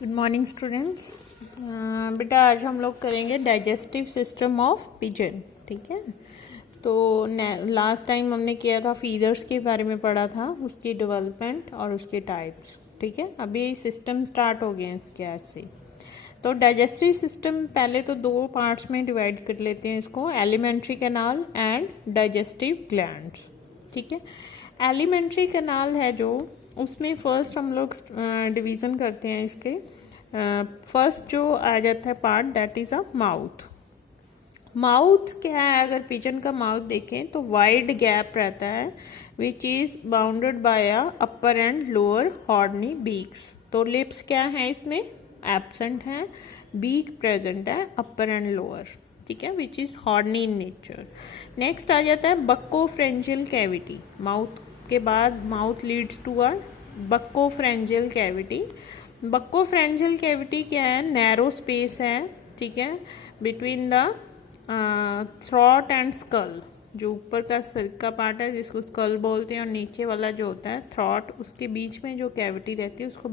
Good morning students. बेटा आज हम लोग करेंगे डाइजेस्टिव सिस्टम ऑफ पिजन। ठीक है, तो लास्ट टाइम हमने किया था फीडर्स के बारे में पढ़ा था, उसकी डेवलपमेंट और उसके टाइप्स। ठीक है, अभी सिस्टम स्टार्ट हो गए हैं इसके आज से। तो डाइजेस्टिव सिस्टम पहले तो दो पार्ट्स में डिवाइड कर लेते हैं इसको, alimentary canal and digestive glands. ठीक है, एलिमेंट्री कैनाल है जो, उसमें फर्स्ट हम लोग डिवीज़न करते हैं इसके। फर्स्ट जो आ जाता है part that is a mouth. Mouth क्या है, अगर पिजन का माउथ देखें तो वाइड गैप रहता है which is bounded by a upper and lower horny beaks. तो लिप्स क्या है इसमें एब्सेंट है, बीक प्रेजेंट है, अपर एंड लोअर। ठीक है, which is horny in nature. Next आ जाता है बक्कोफ्रेंजियल कैविटी। माउथ के बाद mouth leads to a buccopharyngeal cavity. Buccopharyngeal cavity क्या है, नैरो स्पेस है। ठीक है, between the throat and skull. जो ऊपर का सिर का पार्ट है जिसको स्कल बोलते हैं, और नीचे वाला जो होता है थ्रॉट, उसके बीच में जो कैविटी रहती है उसको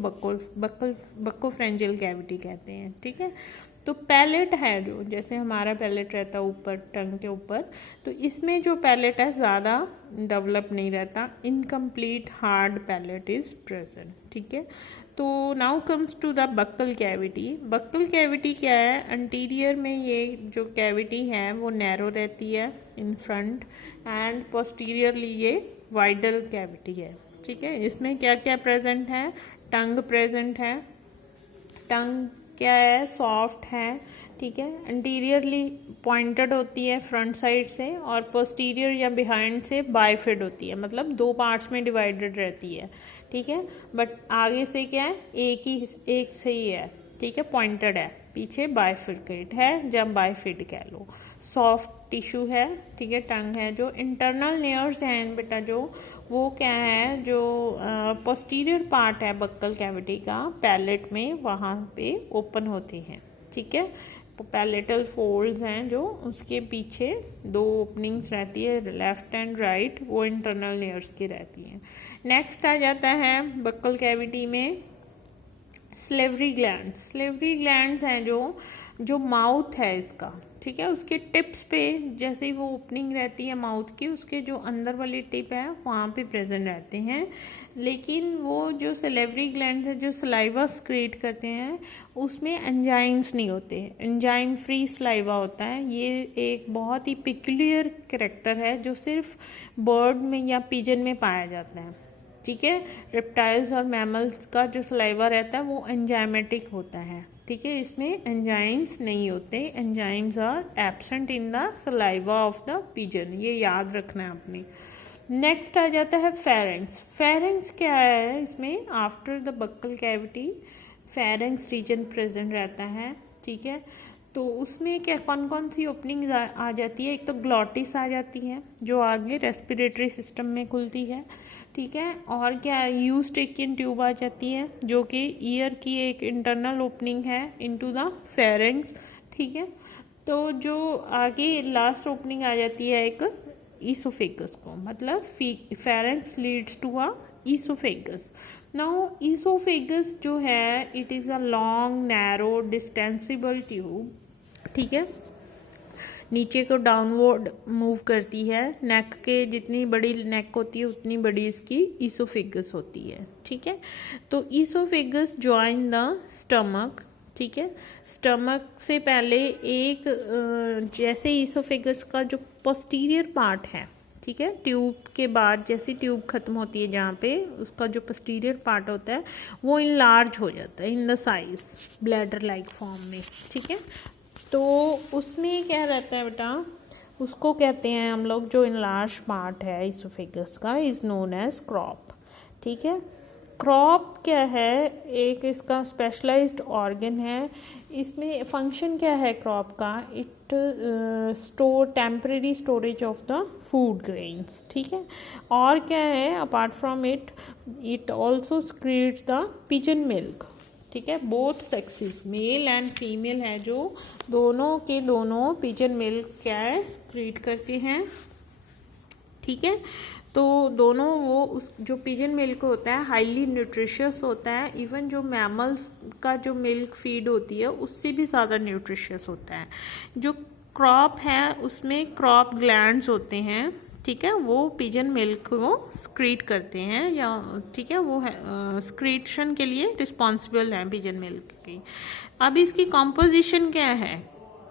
बक्कोफ्रेंजियल कैविटी कहते हैं। ठीक है, तो पैलेट है जो, जैसे हमारा पैलेट रहता है ऊपर टंग के ऊपर, तो इसमें जो पैलेट है ज़्यादा डेवलप नहीं रहता, incomplete hard palate is present. ठीक है, तो now comes to the buccal cavity. Buccal cavity क्या है, अंटीरियर में ये जो कैविटी है वो नैरो रहती है इन फ्रंट, एंड पोस्टीरियरली ये वाइडल कैविटी है। ठीक है, इसमें क्या क्या प्रेजेंट है, टंग प्रेजेंट है। टंग क्या है, सॉफ्ट है। ठीक है, अंटीरियरली पॉइंटेड होती है फ्रंट साइड से, और पोस्टीरियर या बिहाइंड से बाइफिड होती है, मतलब दो पार्ट्स में डिवाइडेड रहती है। ठीक है, बट आगे से क्या है, एक से ही है। ठीक है, पॉइंटेड है, पीछे बाइफिकेट है, जब बाइफिड कह लो। सॉफ्ट टिश्यू है। ठीक है, टंग है। जो इंटरनल लेयर्स हैं बेटा जो, वो क्या है, जो पोस्टीरियर पार्ट है बक्कल कैविटी का पैलेट में, वहाँ पे ओपन होते हैं। ठीक है, पैलेटल फोल्ड्स हैं जो, उसके पीछे दो ओपनिंग्स रहती है लेफ्ट एंड राइट, वो इंटरनल लेयर्स की रहती हैं। नेक्स्ट आ जाता है बक्कल कैविटी में स्लेवरी ग्लैंड्स। स्लेवरी ग्लैंड्स हैं जो माउथ है इसका। ठीक है, उसके टिप्स पे जैसे ही वो ओपनिंग रहती है माउथ की, उसके जो अंदर वाली टिप है वहाँ पे प्रेजेंट रहते हैं। लेकिन वो जो स्लेवरी ग्लैंड्स है जो सलाइवा सक्रीट करते हैं, उसमें एंजाइम्स नहीं होते, एंजाइम फ्री सलाइवा होता है। ये एक बहुत ही पिक्यूलियर कैरेक्टर है जो सिर्फ बर्ड में या पिजन में पाया जाता है। ठीक है, रेप्टाइल्स और मैमल्स का जो सलाइवा रहता है वो एंजाइमेटिक होता है। ठीक है, इसमें एंजाइम्स नहीं होते, enzymes are absent in the saliva of the pigeon, ये याद रखना है आपने। नेक्स्ट आ जाता है फेरेंक्स। फेरेंक्स क्या है, इसमें after the buccal cavity pharynx region present रहता है। ठीक है, तो उसमें क्या कौन कौन सी ओपनिंग आ जाती है, एक तो ग्लॉटिस आ जाती है जो आगे रेस्पिरेटरी सिस्टम में खुलती है। ठीक है, और क्या, यूस्ट्रेकियन ट्यूब आ जाती है जो कि ईयर की एक इंटरनल ओपनिंग है इनटू द फेरेंक्स। ठीक है, तो जो आगे लास्ट ओपनिंग आ जाती है एक ईसोफेगस को, मतलब pharynx leads to a oesophagus. Now oesophagus जो है, it is a long narrow distensible tube. ठीक है, नीचे को डाउनवर्ड मूव करती है, नेक के जितनी बड़ी नेक होती है उतनी बड़ी इसकी ईसोफेगस होती है। ठीक है, तो ईसोफेगस ज्वाइन द स्टमक। ठीक है, स्टमक से पहले एक जैसे ईसोफेगस का जो पोस्टीरियर पार्ट है, ठीक है, ट्यूब के बाद जैसे ट्यूब खत्म होती है जहाँ पे, उसका जो पोस्टीरियर पार्ट होता है वो इनलार्ज हो जाता है in the size, bladder like form में। ठीक है, तो उसमें क्या रहता है बेटा, उसको कहते हैं हम लोग, जो इनलार्ज पार्ट है ईसोफेगस का इज नोन एज क्रॉप। ठीक है, क्रॉप क्या है, एक इसका स्पेशलाइज्ड ऑर्गन है। इसमें फंक्शन क्या है क्रॉप का, it store temporary storage of the food grains. ठीक है, और क्या है, apart from it, it also secretes the pigeon milk. ठीक है, both sexes male and female है जो, दोनों के दोनों पिजन मिल्क क्या है सक्रीट करते हैं। ठीक है, तो दोनों वो उस जो पिजन मिल्क होता है हाईली न्यूट्रिशियस होता है, इवन जो मैमल्स का जो मिल्क फीड होती है उससे भी ज़्यादा न्यूट्रिशियस होता है। जो क्रॉप है उसमें क्रॉप ग्लैंड्स होते हैं, ठीक है, वो पिजन मिल्क को स्क्रीट करते हैं, या ठीक है वो स्क्रीशन के लिए रिस्पॉन्सिबल है पिजन मिल्क की। अब इसकी कॉम्पोजिशन क्या है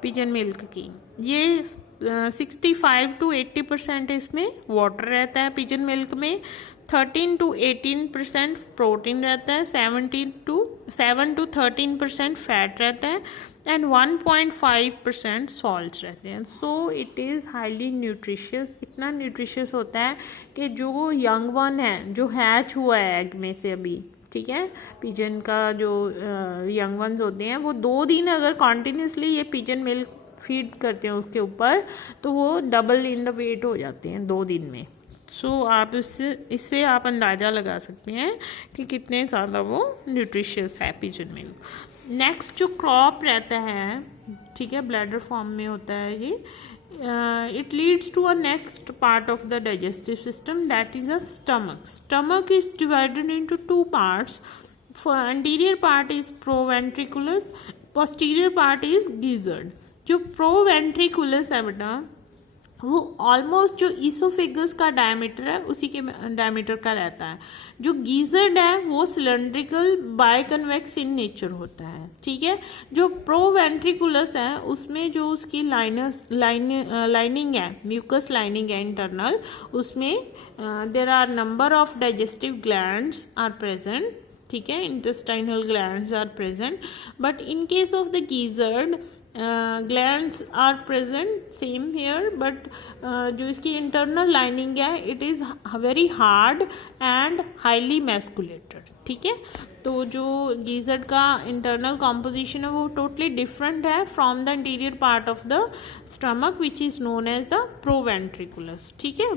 पिजन मिल्क की, ये 65 to 80% इसमें वाटर रहता है पिजन मिल्क में, 13 to 18% प्रोटीन रहता है, 7 to 13% फैट रहता है एंड 1.5% सॉल्ट रहते हैं। So it is highly nutritious. इतना न्यूट्रिशियस होता है कि जो यंग वन है, जो हैच हुआ है एग में से अभी, ठीक है, पिजन का जो यंग वंस होते हैं, वो 2 दिन अगर कॉन्टिन्यूसली ये पिजन मिल्क फीड करते हैं उसके ऊपर, तो वो डबल इन द वेट हो जाते हैं 2 दिन में। सो आप इससे आप अंदाज़ा लगा सकते हैं कि कितने ज़्यादा वो न्यूट्रिशियस है पिजन मिल्क। नेक्स्ट जो क्रॉप रहता है, ठीक है, ब्लैडर फॉर्म में होता है ये, it leads to a next part of the digestive system, that is a stomach. Stomach is divided into 2 parts. For anterior part is proventriculus, posterior part is gizzard. जो proventriculus है बेटा, वो almost जो oesophagus का diameter है उसी के diameter का रहता है। जो गीजर्ड है वो सिलेंड्रिकल बायकन्वेक्स इन नेचर होता है, ठीक है। जो प्रोवेंट्रिकुलस है उसमें जो उसकी लाइनिंग है, म्यूकस लाइनिंग है इंटरनल, उसमें there are number of digestive glands are present, ठीक है, intestinal glands are present, but in case of the gizzard glands are present same here, but जो इसकी internal lining है it is very hard and highly maculated, ठीक है। तो जो gizzard का internal composition है वो totally different है from the interior part of the stomach which is known as the proventriculus, ठीक है।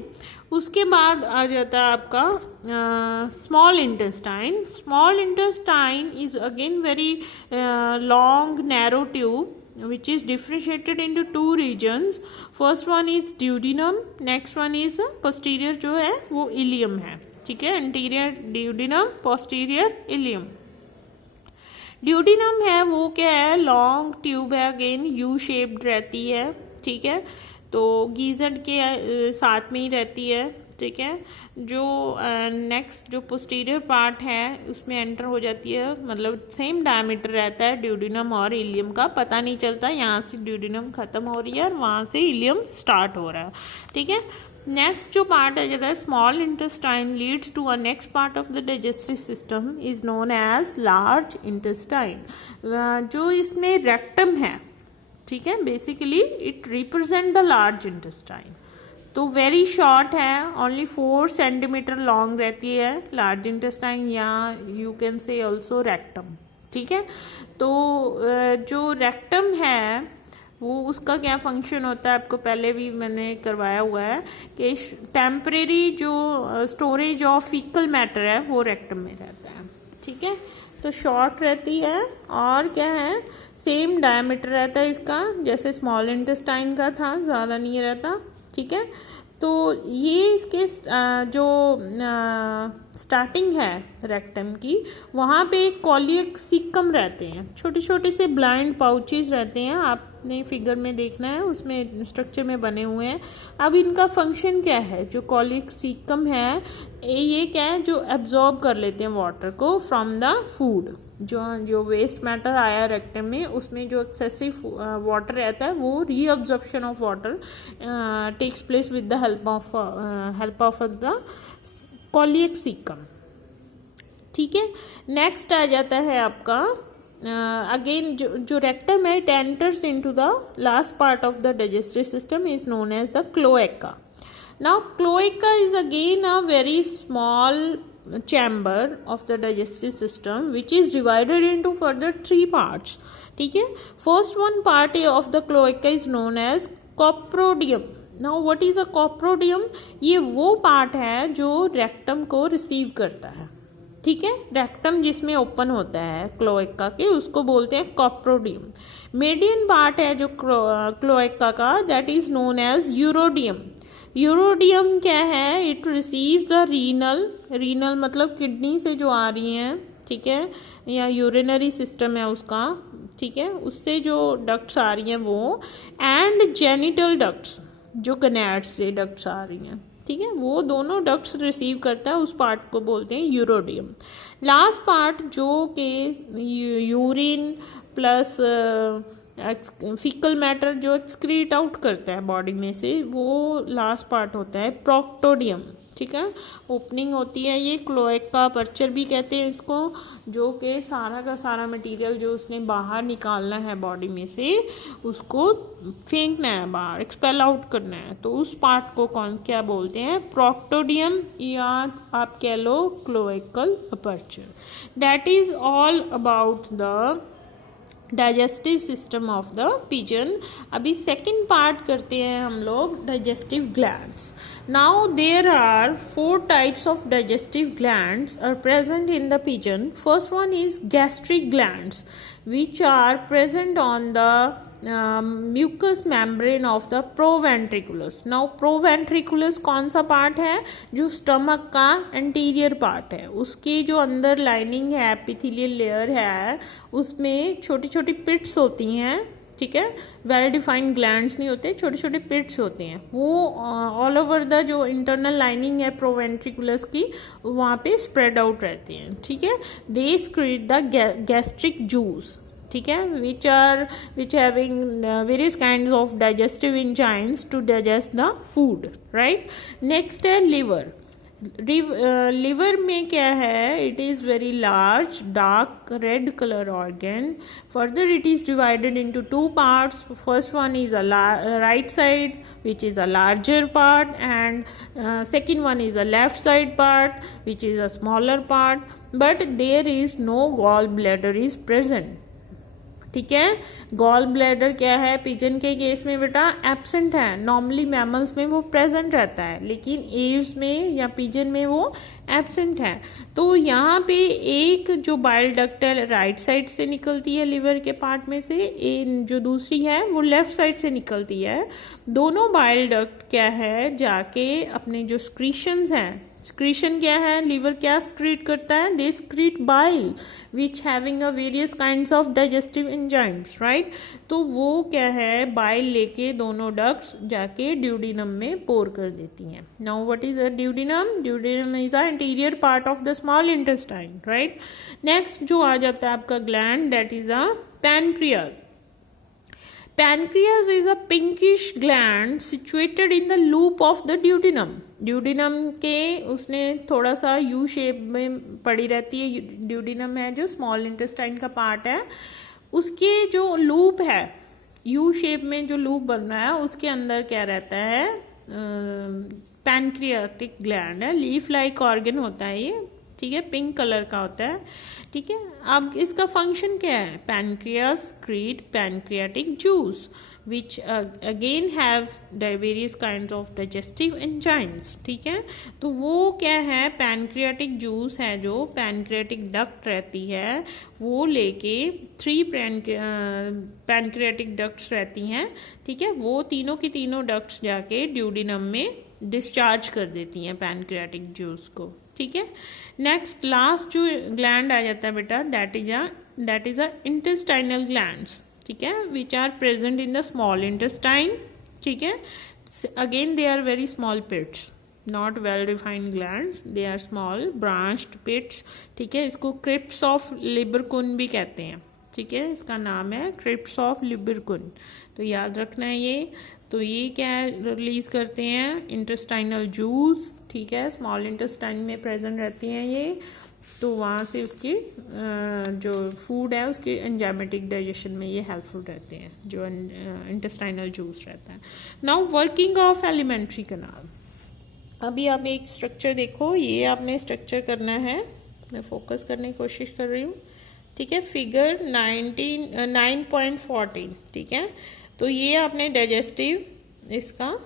उसके बाद आ जाता है आपका small intestine. Small intestine is again very long narrow tube which is differentiated into 2 regions. First one is duodenum, next one is posterior जो है वो ileum है, ठीक है, anterior duodenum, posterior ileum. duodenum है वो क्या है, लॉन्ग ट्यूब है, अगेन यू शेप्ड रहती है, ठीक है, तो गीजर्ड के साथ में ही रहती है, ठीक है। जो नेक्स्ट जो पोस्टीरियर पार्ट है उसमें एंटर हो जाती है, मतलब सेम डायमीटर रहता है ड्यूडिनम और इलियम का, पता नहीं चलता यहाँ से ड्यूडिनम खत्म हो रही है और वहाँ से इलियम स्टार्ट हो रहा है, ठीक है। नेक्स्ट जो पार्ट है जाता है small intestine leads to a next part of the digestive system is known as large intestine. जो इसमें रेक्टम है, ठीक है, basically it represent the large intestine. तो वेरी शॉर्ट है, ओनली 4 सेंटीमीटर लॉन्ग रहती है लार्ज इंटेस्टाइन, या you can say also rectum, ठीक है। तो जो रेक्टम है वो उसका क्या फंक्शन होता है, आपको पहले भी मैंने करवाया हुआ है कि टेम्परेरी जो स्टोरेज ऑफ फीकल मैटर है वो रेक्टम में रहता है, ठीक है। तो शॉर्ट रहती है और क्या है, सेम डायमीटर रहता है इसका जैसे स्मॉल इंटेस्टाइन का था, ज़्यादा नहीं रहता, ठीक है। तो ये इसके जो स्टार्टिंग है रेक्टम की, वहाँ पे कॉलियक सिक्कम रहते हैं, छोटे छोटे से ब्लाइंड पाउचेस रहते हैं, आपने फिगर में देखना है, उसमें स्ट्रक्चर में बने हुए हैं। अब इनका फंक्शन क्या है, जो कॉलियक सिक्कम है ये क्या है, जो एब्जॉर्ब कर लेते हैं वाटर को फ्रॉम द फूड। जो वेस्ट मैटर आया रेक्टम में उसमें जो एक्सेसिव वाटर रहता है वो reabsorption of water takes place with the help of the coeliac caecum, ठीक है। नेक्स्ट आ जाता है आपका अगेन जो रेक्टम है it enters into the last part of the digestive system is known as the cloaca. Now cloaca is again a very small chamber of the digestive system which is divided into further 3 parts, ठीक है। first one part of the cloaca is known as coprodium. now what is a coprodium? ये वो part है जो rectum को receive करता है, ठीक है। रेक्टम जिसमें ओपन होता है क्लोएका के उसको बोलते हैं कॉप्रोडियम। मीडियन पार्ट है जो क्लोएका का दैट इज नोन एज यूरोडियम। यूरोडियम क्या है? इट रिसीव्स द रीनल मतलब किडनी से जो आ रही हैं, ठीक है, या यूरिनरी सिस्टम है उसका, ठीक है, उससे जो डक्ट्स आ रही हैं वो, एंड जेनिटल डक्ट्स जो गनैड्स से डक्ट्स आ रही हैं, ठीक है, वो दोनों डक्ट्स रिसीव करता है, उस पार्ट को बोलते हैं यूरोडियम। लास्ट पार्ट जो कि यूरिन प्लस फीकल मैटर जो एक्सक्रीट आउट करता है बॉडी में से, वो लास्ट पार्ट होता है प्रोक्टोडियम, ठीक है। ओपनिंग होती है ये, क्लोएका अपर्चर भी कहते हैं इसको, जो कि सारा का सारा मटेरियल जो उसने बाहर निकालना है बॉडी में से, उसको फेंकना है बाहर, एक्सपेल आउट करना है, तो उस पार्ट को कौन क्या बोलते हैं? प्रोक्टोडियम, या आप कह लो cloacal aperture. That is all about the digestive system of the pigeon. अभी सेकेंड पार्ट करते हैं हम लोग digestive glands. Now there are 4 types of digestive glands are present in the pigeon. First one is gastric glands which are present on the mucous membrane of the proventriculus. Now proventriculus कौन सा part है? जो stomach का anterior part है, उसकी जो अंदर lining है, एपिथेलियल लेयर है, उसमें छोटी छोटी पिट्स होती हैं, ठीक है, वेल डिफाइंड ग्लैंड्स नहीं होते, छोटे छोटे पिट्स होते हैं, वो ऑल ओवर द जो इंटरनल लाइनिंग है प्रोवेंट्रिकुलस की, वहाँ पे स्प्रेड आउट रहते हैं, ठीक है। दे स्क्रीट द गैस्ट्रिक जूस, ठीक है, which having various kinds of digestive enzymes to digest the food, right? Next है liver. लिवर में क्या है? It is very large dark red colour organ. Further it is divided into 2 parts. First one is a right side which is a larger part, and second one is a left side part which is a smaller part, but there is no gallbladder is present, ठीक है। Gall bladder क्या है? Pigeon के case में बेटा absent है, normally mammals में वो प्रेजेंट रहता है, लेकिन एव्स में या पिजन में वो एब्सेंट है। तो यहाँ पे एक जो बाइल डक्ट है राइट साइड से निकलती है लिवर के पार्ट में से, जो दूसरी है वो लेफ्ट साइड से निकलती है। दोनों बाइल डक्ट क्या है, जाके अपने जो स्क्रीशंस हैं, स्क्रीशन क्या है? लिवर क्या स्क्रीट करता है? They secrete bile which having a various kinds of digestive enzymes, right. तो वो क्या है, बाइल लेके दोनों डक्ट्स जाके ड्यूडिनम में पोर कर देती हैं। Now what is a duodenum? Duodenum is a interior part of the small intestine, right. Next जो आ जाता है आपका gland, that is a pancreas. Pancreas is a pinkish gland situated in the loop of the duodenum. Duodenum के उसने थोड़ा सा U shape में पड़ी रहती है, ड्यूडिनम है जो स्मॉल इंटेस्टाइन का पार्ट है, उसके जो लूप है, यू शेप में जो लूप बन रहा है, उसके अंदर क्या रहता है? पैनक्रियाटिक ग्लैंड है, लीफ लाइक ऑर्गन होता है ये, ठीक है, पिंक कलर का होता है, ठीक है। अब इसका फंक्शन क्या है? Pancreas secrete pancreatic juice which again have various kinds of digestive enzymes, ठीक है। तो वो क्या है? पैनक्रियाटिक जूस है, जो पैनक्रियाटिक डक्ट रहती है वो लेके 3 पैनक्रियाटिक डक्ट्स रहती हैं, ठीक है, वो तीनों की तीनों डक्ट्स जाके ड्यूडिनम में डिस्चार्ज कर देती हैं पैनक्रियाटिक जूस को, ठीक है। नेक्स्ट लास्ट जो ग्लैंड आ जाता है बेटा, that is a intestinal glands, ठीक है, which are present in the small intestine, ठीक है। Again they are very small pits, not well defined glands, they are small branched pits, ठीक है। इसको क्रिप्स ऑफ लिबरकुन भी कहते हैं, ठीक है, इसका नाम है क्रिप्स ऑफ लिबरकुन, तो याद रखना है ये। तो ये क्या रिलीज करते हैं? इंटेस्टाइनल जूस, ठीक है, स्मॉल इंटेस्टाइन में प्रेजेंट रहती हैं ये, तो वहाँ से उसकी जो फूड है उसके एंजाइमेटिक डाइजेशन में ये हेल्पफुल रहते हैं, जो इंटेस्टाइनल जूस रहता है। Now working of alimentary canal. अभी आप एक स्ट्रक्चर देखो, ये आपने स्ट्रक्चर करना है, मैं फोकस करने की कोशिश कर रही हूँ, ठीक है, फिगर 9.14, ठीक है। तो ये आपने डाइजेस्टिव इसका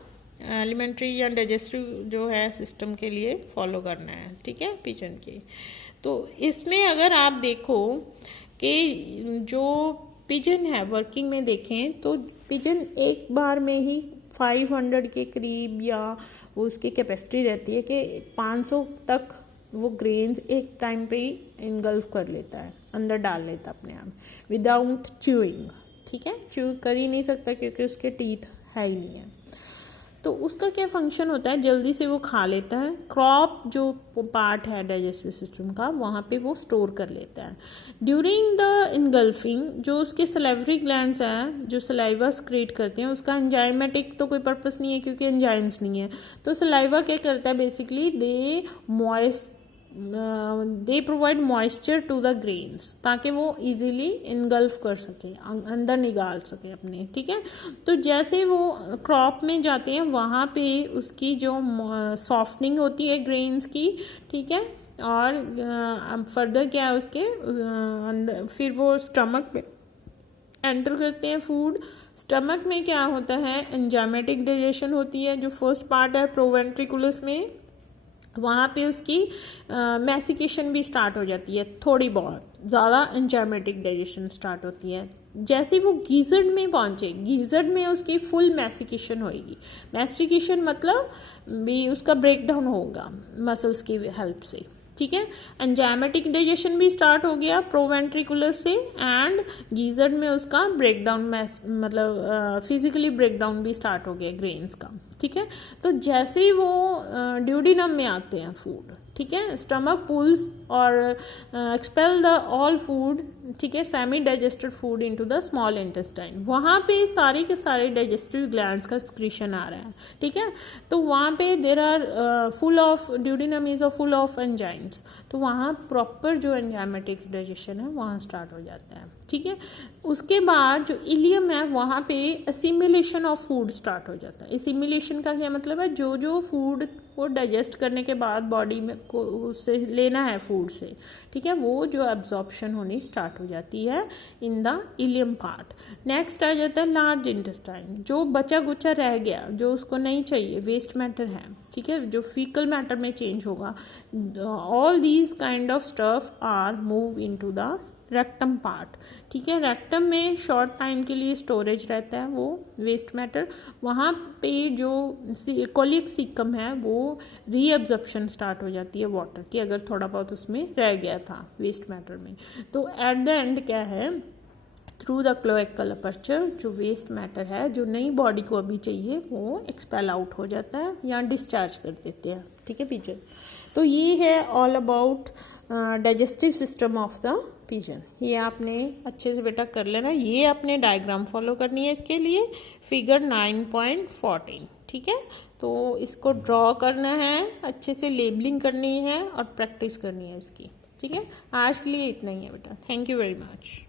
एलिमेंट्री या डाइजेस्टिव जो है सिस्टम के लिए फॉलो करना है, ठीक है, पिजन की। तो इसमें अगर आप देखो कि जो पिजन है वर्किंग में देखें तो पिजन एक बार में ही 500 के करीब या वो उसकी कैपेसिटी रहती है कि 500 तक वो ग्रेन्स एक टाइम पे ही इनगल्फ कर लेता है, अंदर डाल लेता अपने आप विदाउट च्यूइंग। ठीक है, च्यू कर ही नहीं सकता क्योंकि उसके टीथ है ही नहीं है। तो उसका क्या फंक्शन होता है, जल्दी से वो खा लेता है, क्रॉप जो पार्ट है डाइजेस्टिव सिस्टम का वहाँ पे वो स्टोर कर लेता है। ड्यूरिंग द इनगल्फिंग जो उसके सलाइवरी ग्लैंड्स हैं जो सलाइवा क्रिएट करते हैं, उसका एंजाइमेटिक तो कोई पर्पस नहीं है क्योंकि एंजाइम्स नहीं है। तो सलाइवा क्या करता है, basically they provide moisture to the grains ताकि वो इजीली इनगल्फ कर सके, अंदर निकाल सके अपने। ठीक है, तो जैसे वो क्रॉप में जाते हैं वहाँ पे उसकी जो सॉफ्टनिंग होती है ग्रेन्स की, ठीक है, और फर्दर क्या है उसके अंदर फिर वो स्टमक में एंटर करते हैं फूड। स्टमक में क्या होता है, एंजाइमेटिक डाइजेशन होती है, जो फर्स्ट पार्ट है प्रोवेंट्रिकुलस में, वहाँ पे उसकी मैसिकेशन भी स्टार्ट हो जाती है, थोड़ी बहुत ज़्यादा एंजाइमेटिक डाइजेशन स्टार्ट होती है। जैसे वो गीजर्ड में पहुँचे, गीजर्ड में उसकी फुल मैसिकेशन होगी। मैसिकेशन मतलब भी उसका ब्रेकडाउन होगा मसल्स की हेल्प से। ठीक है, एंजाइमेटिक डाइजेशन भी स्टार्ट हो गया प्रोवेंट्रिकुलस से, एंड गीजर्ड में उसका ब्रेकडाउन मतलब फिजिकली ब्रेकडाउन भी स्टार्ट हो गया ग्रेन्स का। ठीक है, तो जैसे ही वो ड्यूडिनम में आते हैं फूड, ठीक है, स्टमक पुल्स और एक्सपेल द ऑल फूड, ठीक है, semi digested food into the small intestine. वहाँ पे सारे के सारे डाइजेस्टिव ग्लैंड्स का एक्सक्रीशन आ रहा है। ठीक है, तो वहाँ पे there are full of duodenum is full of enzymes, तो वहाँ प्रॉपर जो एंजाइमेटिक डाइजेशन है वहाँ स्टार्ट हो जाता है। ठीक है, उसके बाद जो इलियम है वहाँ पे असिमिलेशन ऑफ फूड स्टार्ट हो जाता है। असिमिलेशन का क्या मतलब है, जो जो फूड को डाइजेस्ट करने के बाद बॉडी में को उससे लेना है फूड से, ठीक है, वो जो एब्जॉर्प्शन होनी स्टार्ट हो जाती है in the ileum part. Next आ जाता है लार्ज इंटेस्टाइन, जो बचा कुचा रह गया, जो उसको नहीं चाहिए, वेस्ट मैटर है, ठीक है, जो फीकल मैटर में चेंज होगा। All these kind of stuff are move into the rectum part. ठीक है, रेक्टम में शॉर्ट टाइम के लिए स्टोरेज रहता है वो वेस्ट मैटर। वहाँ पे जो कोलिक सीकम है वो रीअब्जॉर्प्शन स्टार्ट हो जाती है वाटर की, अगर थोड़ा बहुत उसमें रह गया था वेस्ट मैटर में। तो एट द एंड क्या है, थ्रू द क्लोएकल अपर्चर जो वेस्ट मैटर है जो नई बॉडी को अभी चाहिए वो एक्सपेल आउट हो जाता है या डिस्चार्ज कर देते हैं। ठीक है पिजन, तो ये है all about digestive system of the pigeon. ये आपने अच्छे से बेटा कर लेना। ये आपने डायग्राम फॉलो करनी है इसके लिए, फिगर 9.14। ठीक है, तो इसको ड्रॉ करना है, अच्छे से लेबलिंग करनी है और प्रैक्टिस करनी है इसकी। ठीक है, आज के लिए इतना ही है बेटा। Thank you very much.